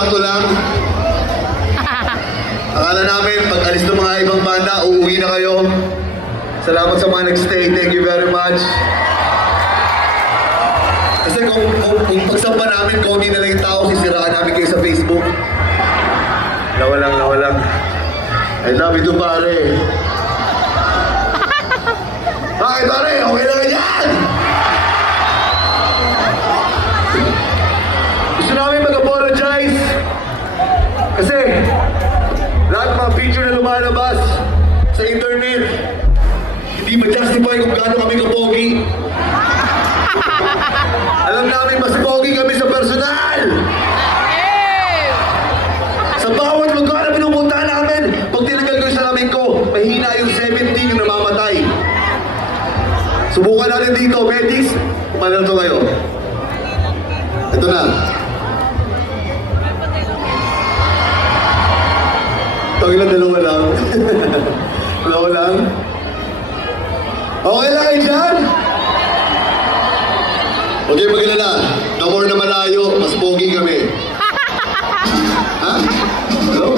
sakto lang. Akala namin, pag alis ng mga ibang banda, uuwi na kayo. Salamat sa mga nag-stay. Thank you very much. Kasi kung pagsampa namin, konti na lang yung tao, sisiraan namin kayo sa Facebook. Lawa lang. I love you too, pare. Bakit, pare? Okay lang yan! Gusto namin mag-apologize. Kasi, lahat mga picture na lumalabas sa internet, hindi ma-justify kung gaano kami kapogi. Alam namin mas pogi kami sa personal. Sa bawat lugar na pinupuntahan namin, pag tinanggal ko yung salamin ko, mahina yung 17 yung namamatay. Subukan natin dito, medics, umalalto kayo. Ito na. Tawag lang, dalawa lang. Dalawa lang. Okay lang kayo dyan? Okay, mag-alala. No more na malayo, mas pogi kami. Ha? Hello?